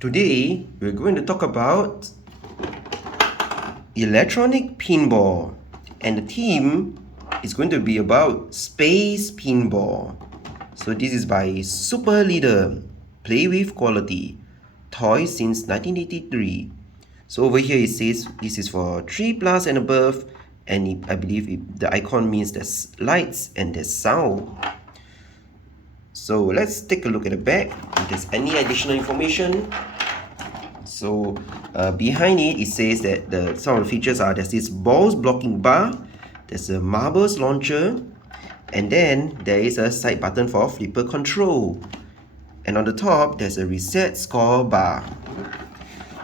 Today, we're going to talk about electronic pinball, and the theme is going to be about space pinball. So this is by Super Leader, Play with Quality, toys since 1983. So over here it says this is for 3+ and above, and I believe the icon means there's lights and there's sound. So let's take a look at the back if there's any additional information. So behind it says that some of the features are there's this balls blocking bar, there's a marbles launcher, and then there is a side button for flipper control. And on the top, there's a reset score bar.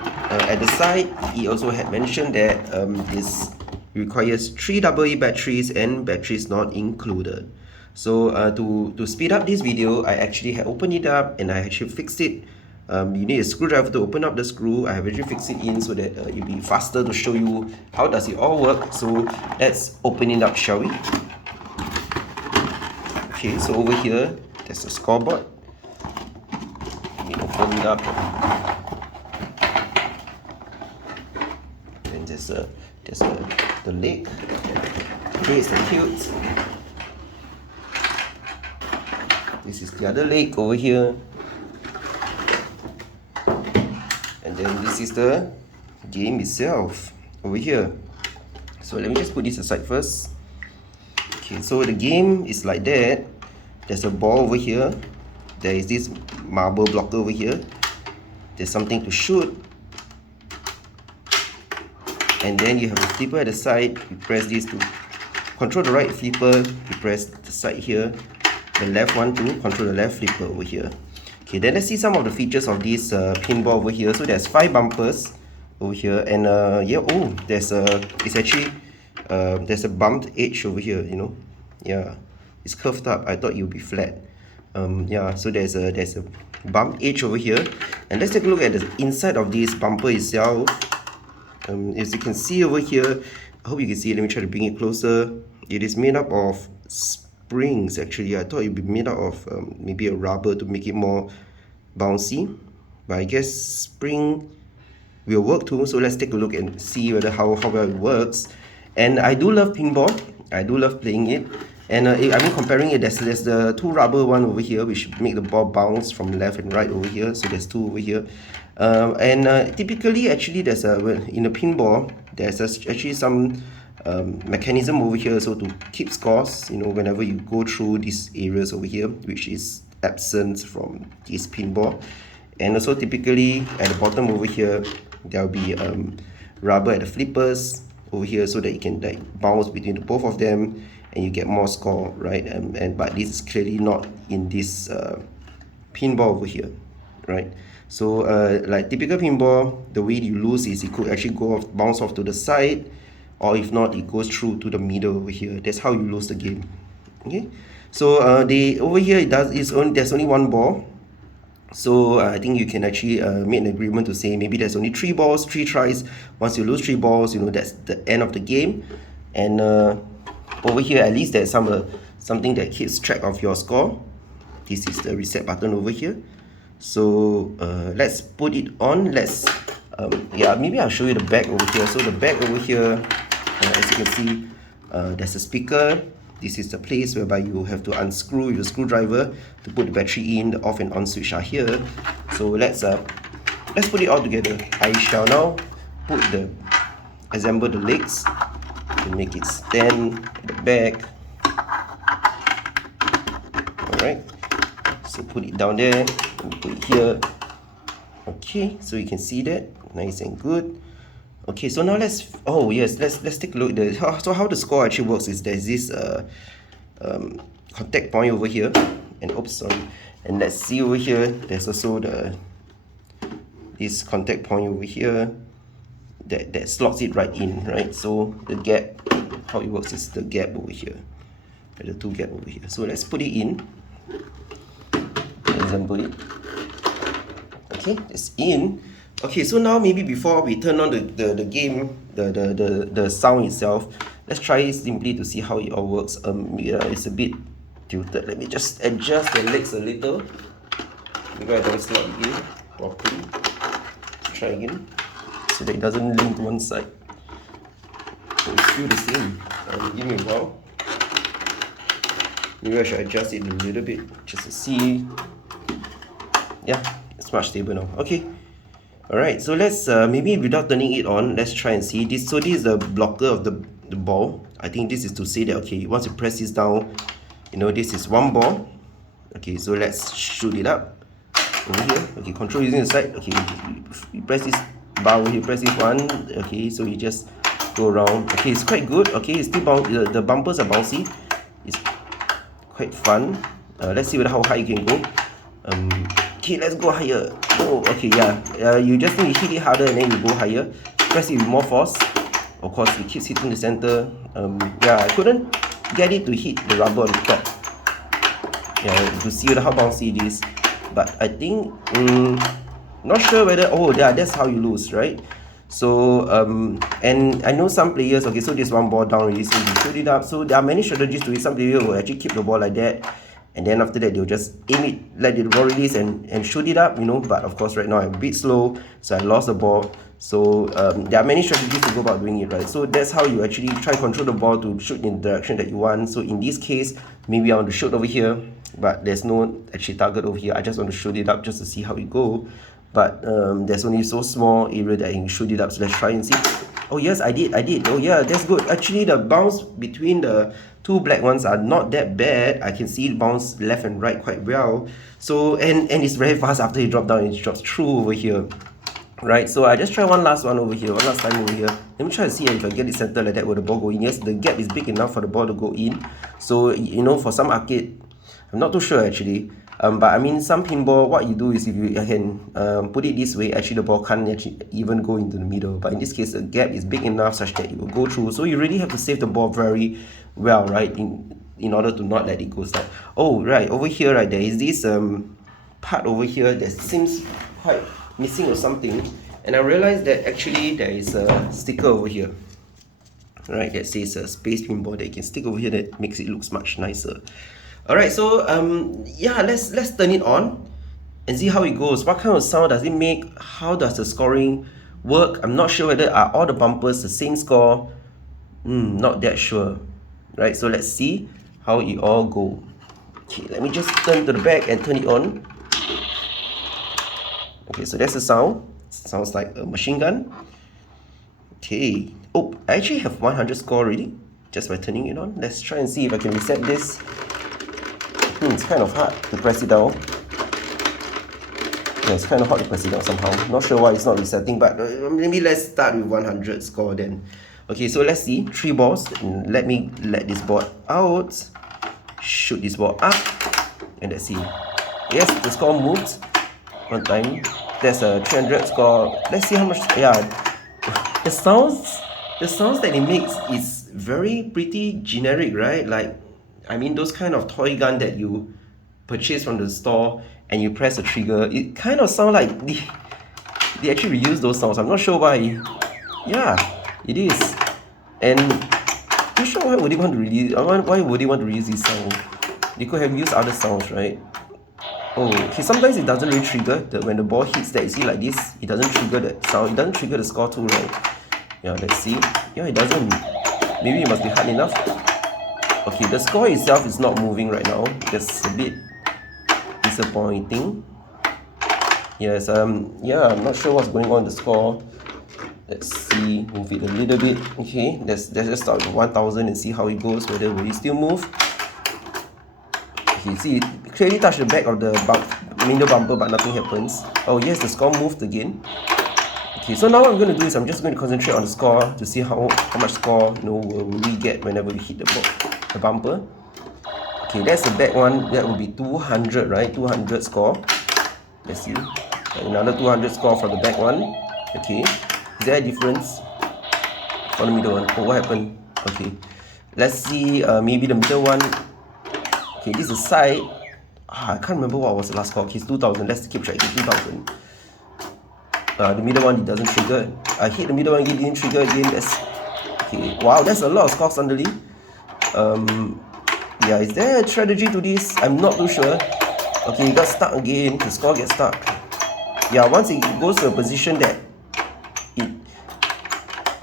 At the side, he also had mentioned that this requires 3 AA batteries and batteries not included. So to speed up this video, I actually had opened it up and I actually fixed it. You need a screwdriver to open up the screw. I have actually fixed it in so that it'll be faster to show you how does it all work. So let's open it up, shall we? Okay, so over here, there's a scoreboard. Let me open it up. And there's the leg. Here's the hilt. This is the other leg over here. And then this is the game itself over here. So let me just put this aside first. Okay, so the game is like that. There's a ball over here. There is this marble blocker over here. There's something to shoot. And then you have a flipper at the side. You press this to control the right flipper. You press the side here. The left one to control the left flipper over here. Okay, then let's see some of the features of this pinball over here. So there's 5 bumpers over here, and yeah, oh, there's a bumped edge over here. You know, yeah, it's curved up. I thought it would be flat. Yeah, so there's a bumped edge over here, and let's take a look at the inside of this bumper itself. As you can see over here, I hope you can see it. Let me try to bring it closer. It is made up of springs. Actually, I thought it'd be made out of maybe a rubber to make it more bouncy, but I guess spring will work too. So let's take a look and see whether how well it works. And I do love pinball. I do love playing it. And I mean, comparing it, there's the 2 rubber one over here which make the ball bounce from left and right over here. So there's 2 over here. Typically, actually, there's in a pinball, there's actually some mechanism over here, so to keep scores, you know, whenever you go through these areas over here, which is absent from this pinball. And also typically at the bottom over here, there'll be rubber at the flippers over here, so that you can like bounce between the both of them and you get more score, right? But this is clearly not in this pinball over here, right? So like typical pinball, the way you lose is it could actually bounce off to the side, or if not, it goes through to the middle over here. That's how you lose the game. Okay, so over here there's only 1 ball. So I think you can actually make an agreement to say maybe there's only 3 balls, 3 tries. Once you lose 3 balls, you know, that's the end of the game. And over here, at least there's something that keeps track of your score. This is the reset button over here. So let's put it on. Let's yeah, maybe I'll show you the back over here. So the back over here, as you can see, there's a speaker. This is the place whereby you have to unscrew your screwdriver to put the battery in. The off and on switch are here. So let's put it all together. I shall now assemble the legs to make it stand at the back. Alright, so put it down there and put it here. Okay, so you can see that nice and good. Okay, so now let's take a look at how the score actually works. Is there's this contact point over here, and oops, sorry, and let's see over here there's also this contact point over here that slots it right in, right? So the gap, how it works is the gap over here, the 2 gap over here. So let's put it in, assemble it. Okay, it's in. Okay, so now maybe before we turn on the game, the sound itself, let's try simply to see how it all works. Yeah, it's a bit tilted. Let me just adjust the legs a little. Maybe I don't slot it in properly. try again, so that it doesn't lean to one side. So it's still the same. Give me a while. Maybe I should adjust it a little bit just to see. Yeah, it's much stable now. Okay. Alright, so let's maybe without turning it on, let's try and see this. So this is the blocker of the ball. I think this is to say that, okay, once you press this down, you know, this is one ball. Okay, so let's shoot it up over here. Okay, control using the side. Okay, you press this bar over here, press this one. Okay, so you just go around. Okay, it's quite good. Okay, it's still the bumpers are bouncy. It's quite fun. Let's see how high you can go. Okay, let's go higher. Oh, okay, yeah. You just need to hit it harder and then you go higher. Press it with more force. Of course, it keeps hitting the center. Yeah, I couldn't get it to hit the rubber on the top. Yeah, to see how bouncy it is. But I think, not sure whether, oh yeah, that's how you lose, right? So, and I know some players, okay, so there's one ball down already, so you shoot it up. So there are many strategies to it. Some players will actually keep the ball like that, and then after that they'll just aim it, let the ball release and shoot it up, you know. But of course right now I'm a bit slow, so I lost the ball. So there are many strategies to go about doing it, right? So that's how you actually try to control the ball to shoot in the direction that you want. So in this case, maybe I want to shoot over here, but there's no actually target over here. I just want to shoot it up just to see how it go. But there's only so small area that I can shoot it up. So let's try and see. Oh yes, I did. Oh yeah, that's good. Actually, the bounce between the two black ones are not that bad. I can see it bounce left and right quite well. So and it's very fast after it drops down. It drops through over here. Right, so I just try one last one over here, one last time over here. Let me try to see if I get it centered like that with the ball going. Yes, the gap is big enough for the ball to go in. So, you know, for some arcade, I'm not too sure actually. But I mean, some pinball, what you do is if you can put it this way, actually the ball can't actually even go into the middle. But in this case, the gap is big enough such that it will go through. So you really have to save the ball very well, right, in order to not let it go down. Oh, right, over here, right, there is this part over here that seems quite missing or something, and I realized that actually there is a sticker over here, right, that says space pinball that you can stick over here that makes it looks much nicer. Alright, so yeah, let's turn it on and see how it goes. What kind of sound does it make? How does the scoring work? I'm not sure whether are all the bumpers the same score. Not that sure. Right, so let's see how it all go. Okay, let me just turn to the back and turn it on. Okay, so that's the sound. Sounds like a machine gun. Okay. Oh, I actually have 100 score already just by turning it on. Let's try and see if I can reset this. It's kind of hard to press it down. Yeah, it's kind of hard to press it down somehow. Not sure why it's not resetting, but maybe let's start with 100 score then. Okay, so let's see. 3 balls. Let me let this ball out. Shoot this ball up. And let's see. Yes, the score moved. One time. There's a 300 score. Let's see how much. Yeah, the sounds that it makes is very pretty generic, right? Like, I mean, those kind of toy gun that you purchase from the store and you press the trigger, it kind of sound like they actually reuse those sounds. I'm not sure why. Yeah, it is. And I'm not sure why would they want to release. Why would they want to reuse this sound? They could have used other sounds, right? Oh, okay, sometimes it doesn't really trigger when the ball hits that. You see, like this, it doesn't trigger that sound. It doesn't trigger the score too, right? Yeah, let's see. Yeah, it doesn't. Maybe it must be hard enough. Okay, the score itself is not moving right now. That's a bit disappointing. Yes, yeah, I'm not sure what's going on with the score. Let's see, move it a little bit. Okay, let's just start with 1000 and see how it goes, whether will it still move. Okay, see, it clearly touched the back of the window bumper, but nothing happens. Oh yes, the score moved again. Okay, so now what I'm going to do is I'm just going to concentrate on the score to see how much score, you know, will we get whenever we hit the bumper. Okay, that's the back one. That will be 200, right? 200 score. Let's see. Another 200 score from the back one. Okay, is there a difference for the middle one? Oh, what happened? Okay, let's see. Maybe the middle one. Okay, this is the side. I can't remember what was the last score. Okay, it's 2000. Let's keep track. 2000. The middle one, it doesn't trigger. I hit the middle one, it didn't trigger again. That's okay. Wow, that's a lot of scores suddenly. Yeah, is there a strategy to this? I'm not too sure. Okay, it got stuck again. The score gets stuck. Yeah, once it goes to a position that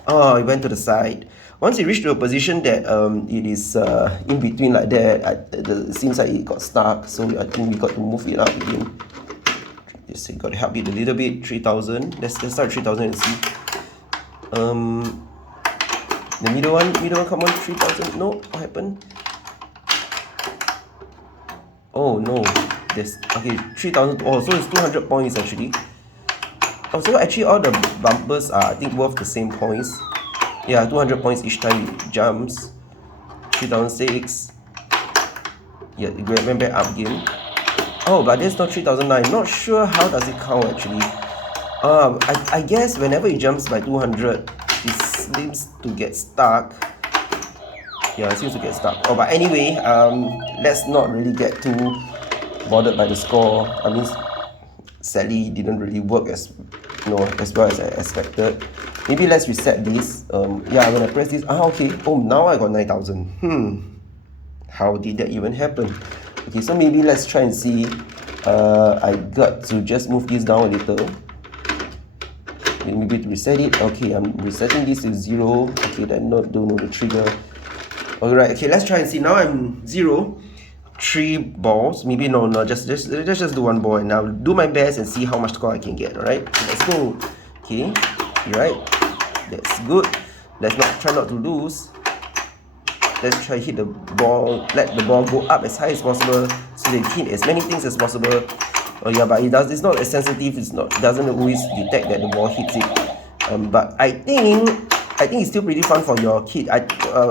Oh, it went to the side. Once it reached to a position that it is in between like that, it seems like it got stuck. So I think we got to move it up again. Just got to help it a little bit. 3,000. Let's start 3,000 and see. The middle one, come on, 3,000. No, what happened? Oh no, there's okay 3,000. Oh, so it's 200 points actually. Oh, so actually all the bumpers are I think worth the same points. Yeah, 200 points each time it jumps. 3,006. Yeah, it went back up again. Oh, but there's not 3,009. Not sure how does it count actually. I guess whenever it jumps by 200, it seems to get stuck. Yeah, it seems to get stuck. Oh, but anyway, let's not really get too bothered by the score. I mean, sadly, it didn't really work as as well as I expected. Maybe let's reset this. Yeah, when I press this, okay. Oh, now I got 9,000. How did that even happen? Okay, so maybe let's try and see. I got to just move this down a little. Maybe to reset it. Okay, I'm resetting this to 0. Okay, then don't know the trigger. Alright, okay, let's try and see. Now I'm 0. 3 balls. Maybe no, let's just do 1 ball and I'll do my best and see how much score I can get. Alright, so let's go. Okay, right. That's good. Let's try not to lose. Let's try hit the ball, let the ball go up as high as possible so they hit as many things as possible. Oh yeah, but it's not as sensitive, it doesn't always detect that the ball hits it. But I think it's still pretty fun for your kid.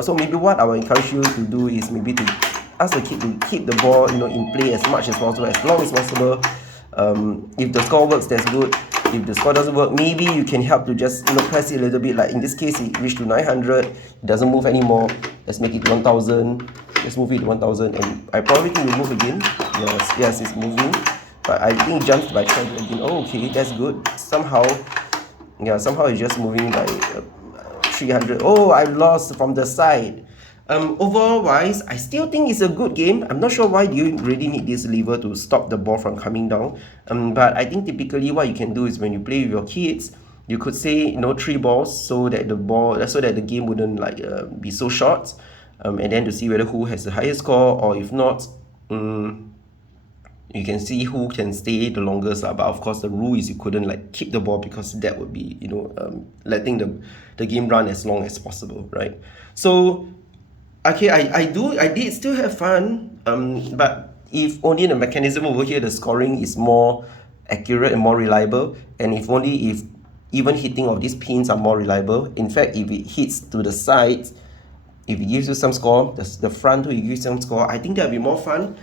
So maybe what I will encourage you to do is maybe to ask the kid to keep the ball in play as much as possible, as long as possible. If the score works, that's good. If the score doesn't work, maybe you can help to just press it a little bit. Like in this case, it reached to 900. It doesn't move anymore. Let's make it 1,000. Let's move it to 1,000, and I probably think it will move again. Yes, it's moving. But I think it jumped by 300 again. Oh, okay, that's good. Somehow it's just moving by 300. Oh, I lost from the side. Overall wise, I still think it's a good game. I'm not sure why you really need this lever to stop the ball from coming down. But I think typically what you can do is when you play with your kids, you could say 3 balls so that the game wouldn't be so short. And then to see whether who has the highest score, or if not, you can see who can stay the longest. But of course, the rule is you couldn't keep the ball, because that would be letting the game run as long as possible, right? So okay, I did still have fun, but if only the mechanism over here, the scoring is more accurate and more reliable, and if even hitting of these pins are more reliable. In fact, if it hits to the sides, if it gives you some score, the front will give you some score, I think that'll be more fun.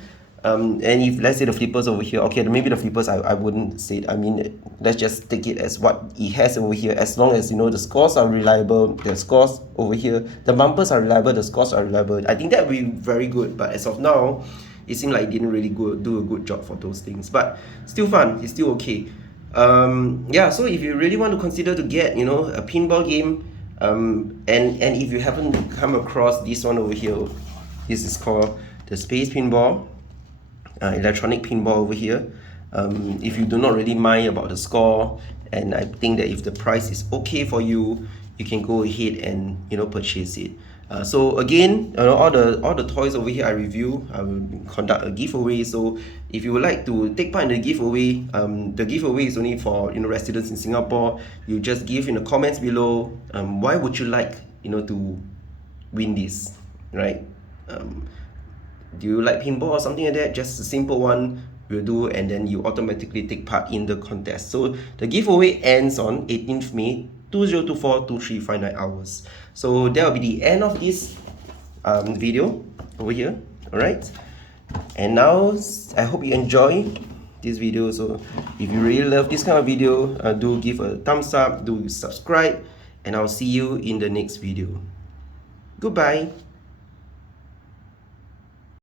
And if let's say the flippers over here, okay, maybe the flippers I wouldn't say it. I mean, let's just take it as what it has over here. As long as the scores are reliable, the scores over here, the bumpers are reliable, the scores are reliable, I think that would be very good. But as of now, it seemed like it didn't really do a good job for those things. But still fun, it's still okay. Yeah, so if you really want to consider to get a pinball game, and if you haven't come across this one over here, this is called the Space Pinball. Electronic pinball over here. If you do not really mind about the score, and I think that if the price is okay for you, you can go ahead and purchase it. So again, all the toys over here I review, I will conduct a giveaway. So if you would like to take part in the giveaway is only for residents in Singapore. You just give in the comments below why would you like to win this, right? Do you like pinball or something like that? Just a simple one will do, and then you automatically take part in the contest. So the giveaway ends on 18th May 2024, 2359 hours. So that will be the end of this video over here. Alright, and now I hope you enjoy this video. So if you really love this kind of video, do give a thumbs up, do subscribe, and I'll see you in the next video. Goodbye.